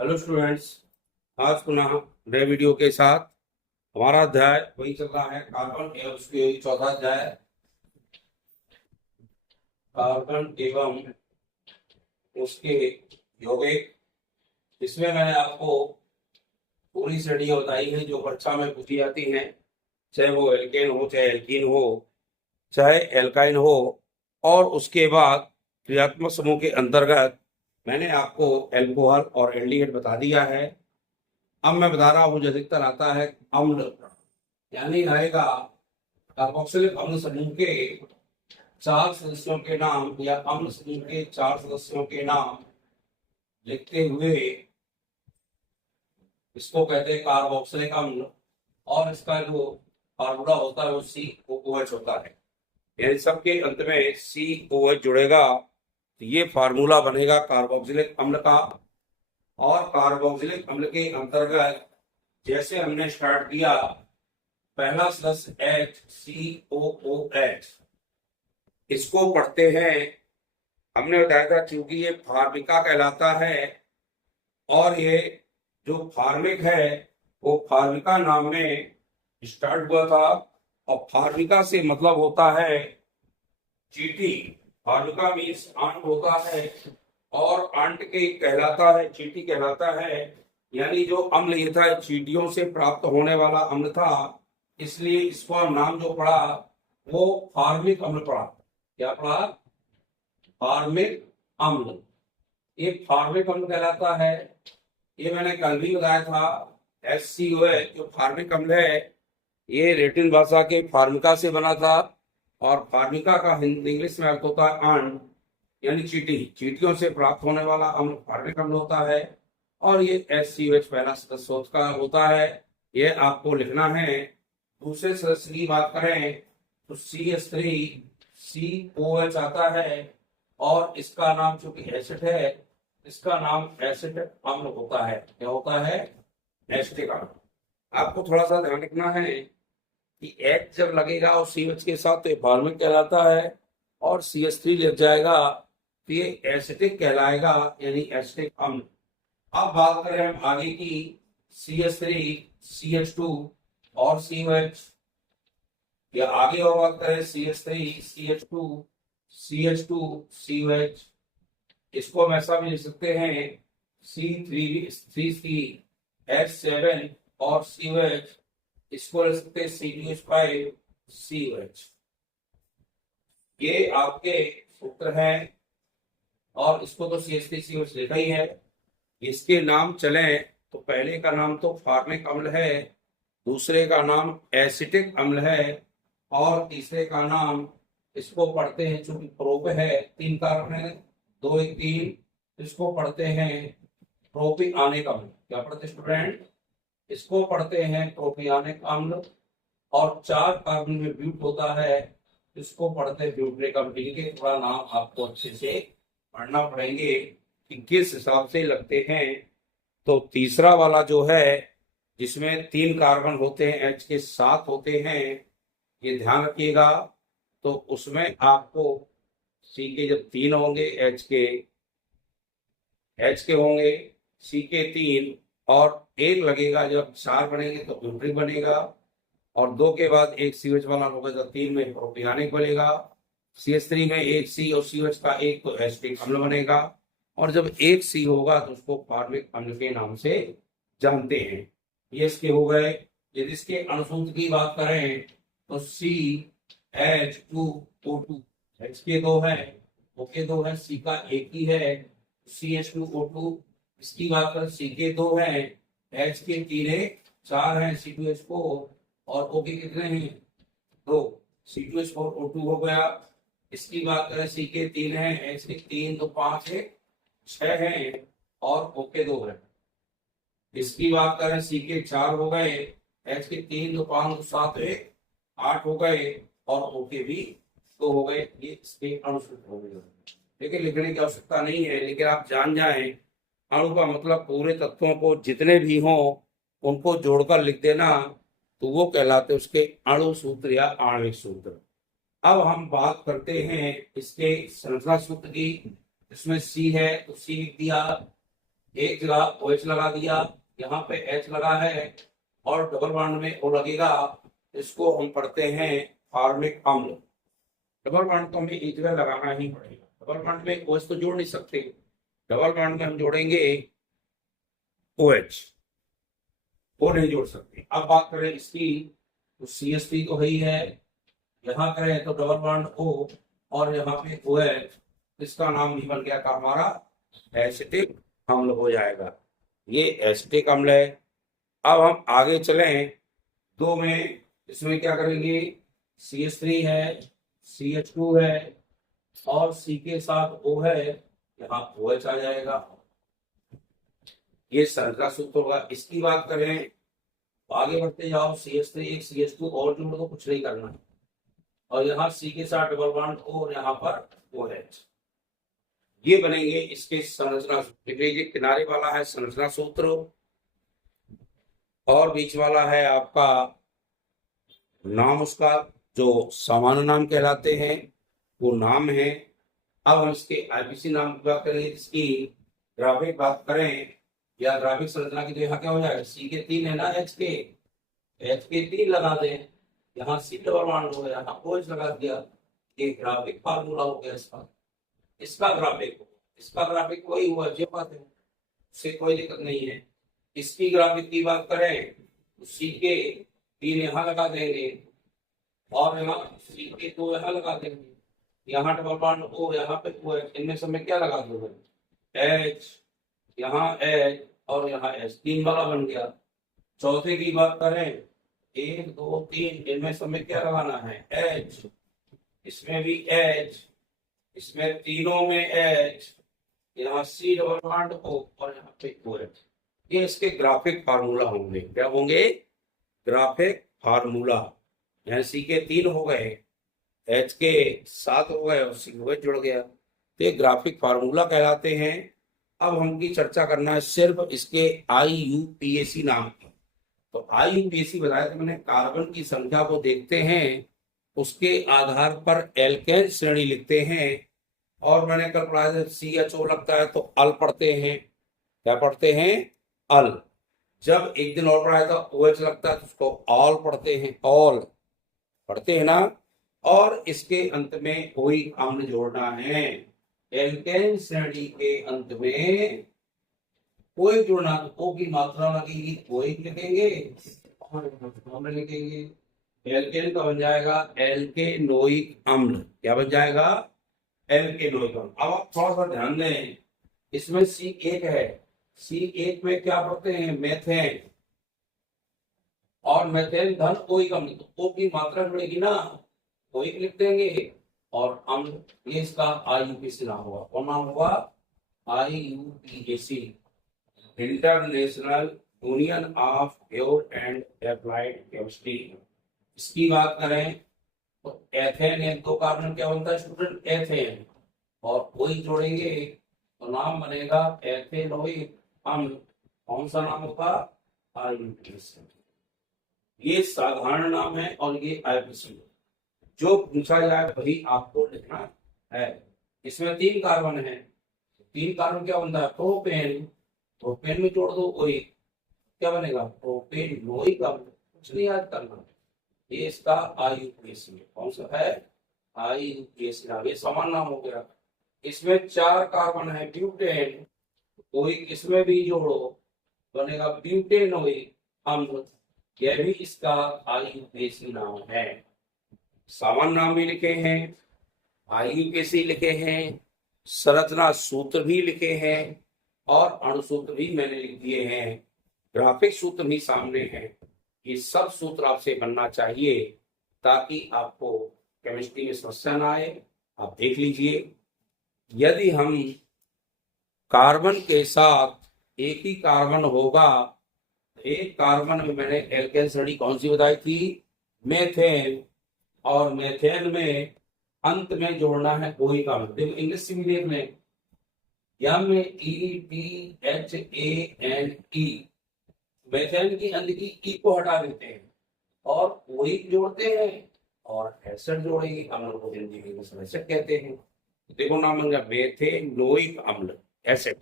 Hello students. आज पुनः नए वीडियो के साथ हमारा अध्याय वही चल रहा है, कार्बन एवं उसके चौथा अध्याय, कार्बन एवं उसके यौगिक। इसमें मैंने आपको पूरी श्रेणियां बताई हैं जो परीक्षा में पूछी जाती हैं, चाहे वो एल्केन हो, चाहे एल्कीन हो, चाहे एल्काइन हो। और उसके बाद क्रियात्मक समूह के अंतर्गत मैंने आपको एल्कोहल और एल्डिहाइड बता दिया है। अब मैं बता रहा हूँ जो अधिकतर आता है अम्ल, यानी आएगा कार्बोक्सिलिक अम्ल समूह के चार सदस्यों के नाम या अम्ल समूह के चार सदस्यों के नाम लिखते हुए इसको कहते हैं कार्बोक्सिलिक अम्ल। और इसका जो फार्मूला होता है वो COOH होता है, यानी सबके अंत में COH जुड़ेगा तो ये फार्मूला बनेगा कार्बोक्सिलिक अम्ल का। और कार्बोक्सिलिक अम्ल के अंतर्गत जैसे हमने स्टार्ट किया, पहला सदस्य HCOOH, इसको पढ़ते हैं। हमने बताया था क्योंकि ये फार्मिका कहलाता है और ये जो फार्मिक है वो फार्मिका नाम में स्टार्ट हुआ था। और फार्मिका से मतलब होता है चीटी। फार्मिका मीन्स अंट होता है और अंट के कहलाता है चीटी कहलाता है। यानी जो अम्ल ये था चीटियों से प्राप्त होने वाला अम्ल था, इसलिए इसको नाम जो पड़ा वो फार्मिक अम्ल पड़ा। क्या पड़ा? फार्मिक अम्ल। ये फार्मिक अम्ल कहलाता है। ये मैंने कल भी बताया था। HCOH जो फार्मिक अम्ल है ये लैटिन भाषा के फार्मिका से बना था और फार्मिका का इंग्लिश में अर्थ होता है अंट, यानी चीटी। चीटियों से प्राप्त होने वाला अम्ल फार्मिक अम्ल होता है। और ये HCOH पहला सदस्य का होता है, ये आपको लिखना है। दूसरे सदस्य की बात करें तो CH3COH आता है और इसका नाम चूंकि एसिड है, इसका नाम एसिड अम्ल होता है। क्या होता है? एसिटिक अम्ल। आपको थोड़ा सा ध्यान रखना है कि H जब लगेगा और CH के साथ तो ये फार्मिक कहलाता है, और CH3 लग जाएगा तो ये एसिटिक कहलाएगा, यानी एसिटिक अम्ल। अब बात करें हम आगे की, CH3 CH2 और COH, या आगे और बात करें CH3 CH2 CH2 COH, इसको हम ऐसा भी लिख सकते हैं C3H7 और COH, इसको लिख सकते हैं CH5 COH। ये आपके सूत्र हैं और इसको तो CH3 COH लिखा ही है। इसके नाम चले तो पहले का नाम तो फार्मिक अम्ल है, दूसरे का नाम एसिटिक अम्ल है और तीसरे का नाम इसको पढ़ते हैं, चूंकि प्रोप है, तीन कार्बन है, 2 1 3, इसको पढ़ते हैं प्रोपियानिक अम्ल। क्या पढ़ते स्टूडेंट? इसको पढ़ते हैं प्रोपियानिक अम्ल। और 4 कार्बन में ब्यूट होता है, इसको पढ़ते हैं ब्यूटरिक अम्ल। के थोड़ा नाम आपको अच्छे से पढ़ना पड़ेंगे कि किस हिसाब से लगते हैं। तो तीसरा वाला जो है जिसमें 3 कार्बन होते हैं, H के 7 होते हैं, ये ध्यान रखिएगा। तो उसमें आपको C के जब 3 होंगे, H के होंगे, C के 3 और एक लगेगा, जब 4 बनेंगे तो ब्यूटरिक बनेगा। और 2 के बाद एक CH वाला होगा तो 3 में प्रोपियानिक बनेगा। CH3 में एक C और CH का एक तो एसिटिक अम्ल बनेगा। और जब एक C होगा तो उसको फार्मिक अम्ल के नाम से जानते हैं। ये इसके हो गए। यदि इसके अणुसूत्र की बात करें तो CH2O2, H के 2 है, O के 2 है, C का एक ही है, CH2O2। इसकी बात करें C के 2 है, H के 3 है, 4 है, C2H4 और O के कितने हैं? 2, C2H4O2 हो गया। इसकी बात करें C के 3 है, H के 3 तो 5 है, 6 है और O के 2 है। इसकी बात करें C के 4 हो गए, H के 3 तो 5 तो 7 है, 8 हो गए और O के भी 2 हो गए। ये इसके अणुसूत्र हो गए। लेकिन लिखने की आवश्यकता नहीं है, लेकिन आप जान जाएं अणु का मतलब पूरे तत्वों को जितने भी हों उनको जोड़कर लिख देना, तो वो कहलाते उसके अणु सूत्र या आणविक सूत्र। अब हम बात करते हैं इसके संरचना सूत्र की। इसमें C है तो C लिख दिया, एक जगह OH लगा दिया, यहाँ पे H लगा है और डबल बॉन्ड में O लगेगा, इसको हम पढ़ते हैं फॉर्मिक अम्ल। डबल बॉन्ड तो हमें एक जगह लगाना ही पड़ेगा, डबल बॉन्ड में OH तो जोड़ नहीं सकते, डबल बॉन्ड में हम जोड़ेंगे OH, वो नहीं जोड़ सकते। अब बात करें इसकी, तो CH3 तो है ही है, यहाँ करें तो डबल बॉन्ड O और यहाँ पे OH, इसका नाम भी बन गया का हमारा एसिटिक अम्ल हो जाएगा। ये एसिटिक अम्ल है। अब हम आगे चलें, दो में, इसमें क्या करेंगे, CH3 है, CH2 है और C के साथ O है, यहाँ OH आ जाएगा। ये संरचना सूत्र होगा। इसकी बात करें, आगे बढ़ते जाओ, CH3 एक CH2 और जोड़ दो, कुछ नहीं करना है, और यहाँ C के साथ डबल बॉन्ड O और यहाँ पर OH, ये बनेंगे इसके संरचना सूत्र। ये किनारे वाला है संरचना सूत्र और बीच वाला है आपका नाम, उसका जो सामान्य नाम कहलाते हैं वो नाम है। अब हम इसके आईपीसी नाम की बात करें, इसकी ग्राफिक बात करें या ग्राफिक संरचना की, तो यहाँ क्या हो जाएगा, C के 3 है ना, H के 3 लगा दें, यहाँ C डबल बॉन्ड हो गया, यहाँ OH लगा दिया, ये ग्राफिक फार्मूला हो गया इसका। इसका ग्राफिक वही हुआ जो बात है, उससे कोई दिक्कत नहीं है। इसकी ग्राफिक की बात करें तो C के 3 यहाँ लगा देंगे और यहाँ C के 2 यहाँ लगा देंगे, यहाँ डबल बॉन्ड O, यहाँ पे OH, इनमें सब में क्या लगा दोगे, H, यहाँ H और यहाँ H, 3 वाला बन गया। चौथे की बात करें, 1 2 3, इनमें सब में क्या लगाना है, H, इसमें भी H, इसमें तीनों में H, यहाँ C डबल बॉन्ड O और यहाँ पे OH। ये इसके ग्राफिक फार्मूला होंगे। क्या होंगे, ग्राफिक फार्मूला। यहाँ C के 3 हो गए, H के 7 हो गए और COH जुड़ गया, तो ये ग्राफिक फार्मूला कहलाते हैं। अब हमकी चर्चा करना है सिर्फ इसके IUPAC नाम की। तो IUPAC बताया था मैंने, कार्बन की संख्या को देखते हैं, उसके आधार पर एल्केन श्रेणी लिखते हैं। और मैंने कल पढ़ाया था CHO लगता है तो अल पढ़ते हैं, क्या पढ़ते हैं, अल। जब एक दिन और पढ़ाया था OH लगता है तो उसको ऑल पढ़ते हैं, ऑल पढ़ते हैं ना। और इसके अंत में कोई अम्ल जोड़ना है, एल्केन श्रेणी के अंत में कोई जोड़ना, तो O की मात्रा लगेगी, कोई लिखेंगे और अम्ल लिखेंगे। एल्केन का बन जाएगा एल्केनोइक अम्ल। क्या बन जाएगा, एल्केनोइक अम्ल। अब आप थोड़ा सा ध्यान दें, इसमें C1 है, C1 में क्या पढ़ते हैं, मेथेन, और मेथेन धन ओइक अम्ल, तो O की मात्रा जुड़ेगी ना, ओइक लिख देंगे और अम्ल, ये इसका IUPAC नाम होगा। कौन नाम होगा, IUPAC, international union of pure and applied chemistry. इसकी बात करें तो एथेन, एक 2 कार्बन क्या बनता है स्टूडेंट, एथेन, और कोई जोड़ेंगे तो नाम बनेगा एथेनोइक अम्ल। कौन सा नाम होगा, IUPAC। ये साधारण नाम है और ये IUPAC। जो पूछा जाए वही आपको लिखना है। इसमें 3 कार्बन है, 3 कार्बन क्या बनता है, प्रोपेन, प्रोपेन में जोड़ दो कोई, क्या बनेगा, प्रोपेनोइक अम्ल। कुछ नहीं याद करना, ये इसका IUPAC कौन सा है, IUPAC नाम, ये समान नाम हो गया। इसमें 4 कार्बन है, ब्यूटेन, कोई इसमें भी जोड़ो, बनेगा ब्यूटेनोइक अम्ल। यह भी इसका IUPAC नाम है। सामान्य नाम भी लिखे हैं, IUPAC लिखे हैं, संरचना सूत्र भी लिखे हैं और अणुसूत्र भी मैंने लिख दिए हैं, ग्राफिक सूत्र भी सामने हैं। ये सब सूत्र आपसे बनना चाहिए ताकि आपको केमिस्ट्री में समस्या ना आए। आप देख लीजिए, यदि हम कार्बन के साथ एक ही कार्बन होगा, एक कार्बन में मैंने एल्केन श्रेणी कौन सी बताई थी, मेथेन, और मेथेन में अंत में जोड़ना है कोई का, देखो इंग्लिश से भी देख लें, METHANE, मेथेन की अंत की ई को हटा देते हैं और कोई जोड़ते हैं और एसिड जोड़ेंगे, अम्ल को हिंदी में एसिड कहते हैं। देखो नाम बन गया मेथेनोइक अम्ल, एसिड।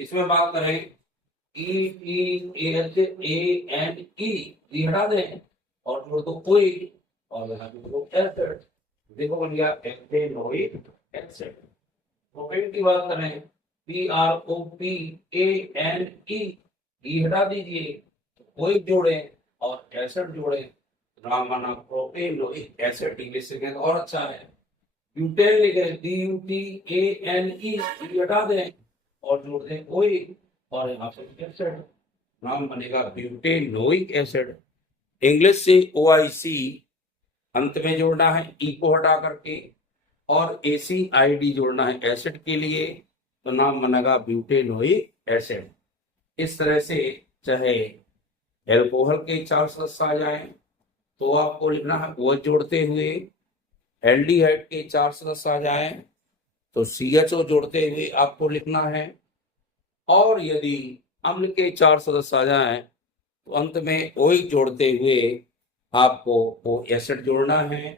इसमें बात करें ई हटा दें और जोड़ दो कोई, और यहाँ पे दो एसिड, देखो बन गया एथेनोइक एसिड। प्रोपेन की बात करें PROPANE, हटा दीजिए, कोई जोड़े और एसिड जोड़े, नाम बना प्रोपेनोइक एसिड, इंग्लिश से कहें तो और अच्छा है। ब्यूटेन लिखे BUTANE, हटा दें और जोड़ दें कोई, और यहाँ पे एसिड, नाम बनेगा ब्यूटेनोइक एसिड। इंग्लिश से OIC अंत में जोड़ना है ई को हटा करके, और ACID जोड़ना है एसिड के लिए, तो नाम बनेगा ब्यूटेनोइक एसिड। इस तरह से चाहे एल्कोहल के 4 सदस्य आ जाए तो आपको लिखना है वो जोड़ते हुए, एल्डिहाइड के 4 सदस्य आ जाए तो CHO जोड़ते हुए आपको लिखना है, और यदि अम्ल के 4 सदस्य आ जाए तो अंत में OH जोड़ते हुए आपको वो एसिड जोड़ना है।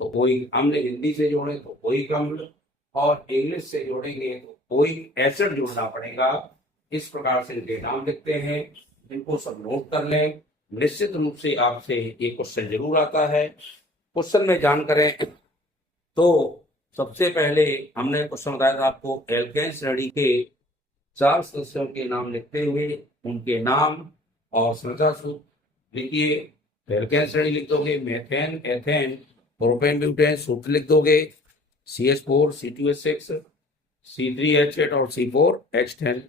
तो OH अम्ल हिंदी से जोड़े तो OH अम्ल, और इंग्लिश से जोड़ेंगे तो OH एसिड जोड़ना पड़ेगा। इस प्रकार से इनके नाम लिखते हैं, इनको सब नोट कर लें। निश्चित रूप से आपसे ये क्वेश्चन जरूर आता है। क्वेश्चन में जान करें तो सबसे पहले हमने क्वेश्चन बताया था आपको, एल्केन श्रेणी के 4 सदस्यों के नाम लिखते हुए उनके नाम और संरचना सूत्र लिखिए। एल्केन श्रेणी लिख दोगे, मेथेन, एथेन, प्रोपेन, ब्यूटेन, सूत्र लिख दोगे CH4 C2H6 C3H8 और C4H10।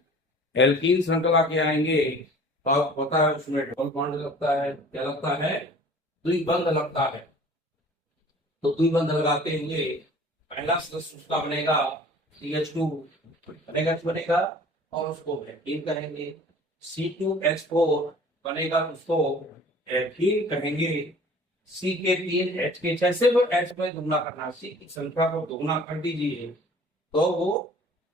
एल्कीन श्रृंखला के आएंगे तो आपको पता है उसमें डबल बॉन्ड लगता है, क्या लगता है, द्विबंध लगता है। तो द्विबंध लगाते हुए पहला सदस्य उसका बनेगा CH2 बनेगा और उसको एथीन कहेंगे। C2H4 बनेगा, उसको एथीन कहेंगे। C के 3 H के, जैसे वो H में दुगना करना, C की संख्या को दुगना कर दीजिए तो वो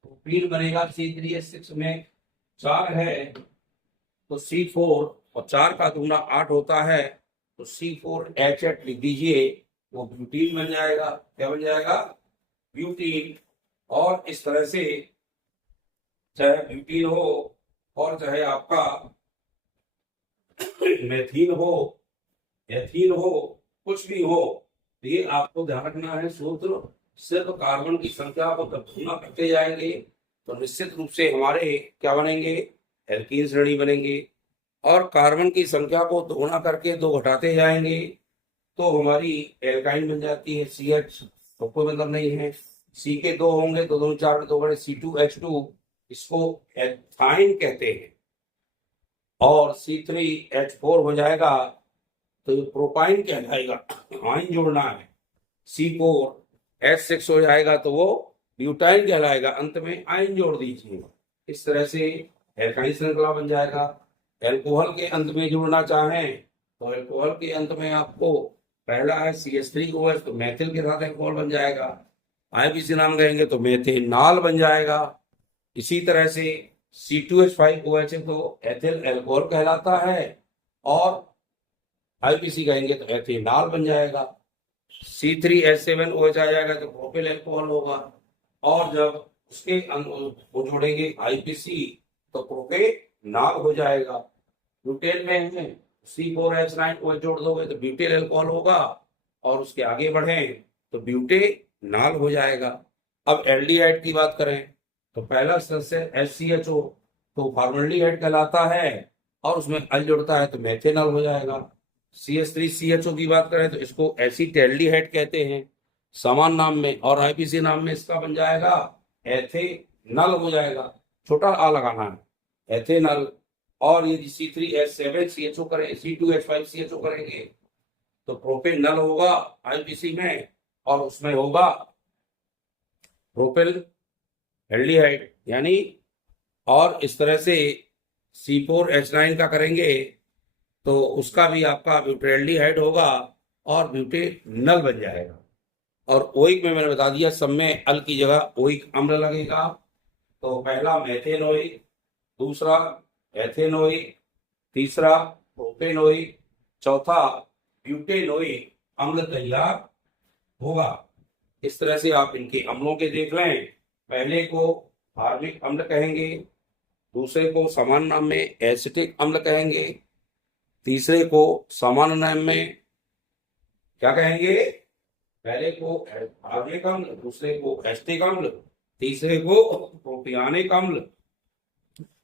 प्रोपीन बनेगा। C3H6 में 4 है तो C4, और 4 का दुगना 8 होता है तो C4H8 लिख दीजिए, वो ब्यूटीन बन जाएगा। क्या बन जाएगा? ब्यूटीन। और इस तरह से चाहे ब्यूटीन हो और चाहे आपका मेथीन हो, एथीन हो, कुछ भी हो, तो ये आपको ध्यान रखना है सूत्र। सिर्फ कार्बन की संख्या को जब गुना करते जाएंगे तो निश्चित रूप से हमारे क्या बनेंगे, एल्कीन श्रेणी बनेंगे। और कार्बन की संख्या को दोगुना करके 2 घटाते जाएंगे तो हमारी एल्काइन बन जाती है CH, तो कोई मतलब नहीं है। C के 2 होंगे तो 2 4 2 बड़े C2H2, इसको एथाइन कहते हैं। और C3H4 हो जाएगा तो ये प्रोपाइन कहलाएगा, आइन जोड़ना है। C4H6 हो जाएगा तो वो ब्यूटाइन कहलाएगा, अंत में आइन जोड़ दीजिए। इस तरह से एल्काइन श्रृंखला बन जाएगा। एल्कोहल के अंत में जोड़ना चाहें तो एल्कोहल के अंत में आपको पहला है CH3OH, तो मैथिल के साथ एल्कोहल बन जाएगा। IPC नाम कहेंगे तो मेथेनॉल बन जाएगा। इसी तरह से C2H5OH है तो एथिल एल्कोहल कहलाता है, और IPC कहेंगे तो एथेनॉल बन जाएगा। C3H7OH आ जाएगा तो प्रोपिल एल्कोहल होगा, और जब उसके वो जोड़ेंगे IPC तो प्रोपेनॉल हो जाएगा। ब्यूटेन में है C4H9OH जोड़ दोगे तो ब्यूटेल एल्कोहल होगा, और उसके आगे बढ़े तो ब्यूटेनॉल हो जाएगा। अब एल्डिहाइड की बात करें तो पहला सदस्य HCHO तो फॉर्मल्डिहाइड कहलाता है, और उसमें अल जुड़ता है तो मेथेनॉल हो जाएगा। CH3CHO की बात करें तो इसको एसिटेल्डिहाइड कहते हैं समान नाम में, और IPC नाम में इसका बन जाएगा एथेनॉल हो जाएगा, छोटा आ लगाना है, एथेनॉल। और यदि C3H7CHO करें, C2H5CHO करेंगे तो प्रोपेनॉल होगा IPC में, और उसमें होगा प्रोपेल एल्डिहाइड यानी। और इस तरह से C4H9 का करेंगे तो उसका भी आपका ब्यूटेल्डिहाइड होगा और ब्यूटेनॉल बन जाएगा। और ओइक में मैंने बता दिया, सब में अल की जगह ओइक अम्ल लगेगा। तो पहला मेथेनोइक, दूसरा एथेनोइक, तीसरा प्रोपेनोइक, चौथा ब्यूटेनोइक अम्ल तैयार होगा। इस तरह से आप इनके अम्लों के देख लें। पहले को फॉर्मिक अम्ल कहेंगे, दूसरे को समान नाम में एसिटिक अम्ल कहेंगे, तीसरे को समान नाम में क्या कहेंगे, पहले को कार्बनिक अम्ल, दूसरे को एसिटिक अम्ल, तीसरे को प्रोपियोनिक अम्ल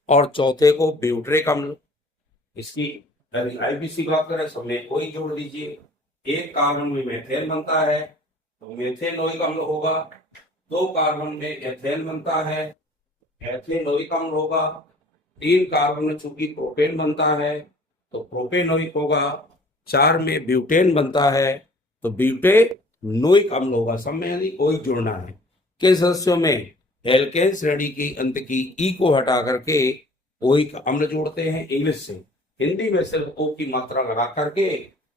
और चौथे को ब्यूटरिक अम्ल। इसकी आईपीसी बात करें सब में कोई जोड़ दीजिए। एक कार्बन में मेथेन बनता है तो मेथेनोइक अम्ल होगा, दो कार्बन में एथेन बनता है एथेनोइक अम्ल होगा, तीन कार्बन में चूंकि प्रोपेन बनता है तो प्रोपेनोइक होगा, चार में ब्यूटेन बनता है तो ब्यूटेनोइक अम्ल होगा। सब में यदि कोई जुड़ना है। किन सदस्यों में, एल्केन श्रेणी की अंत की ई को हटा करके ओइक अम्ल जोड़ते हैं। इंग्लिश से, हिंदी में सिर्फ ओ की मात्रा लगा करके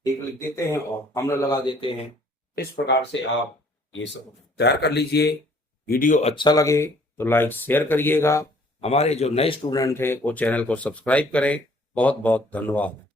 एक लिख देते हैं और अम्ल लगा देते हैं। इस प्रकार से आप ये सब तैयार कर लीजिए। वीडियो अच्छा लगे तो लाइक शेयर करिएगा। हमारे जो नए स्टूडेंट हैं वो चैनल को सब्सक्राइब करें। बहुत बहुत धन्यवाद।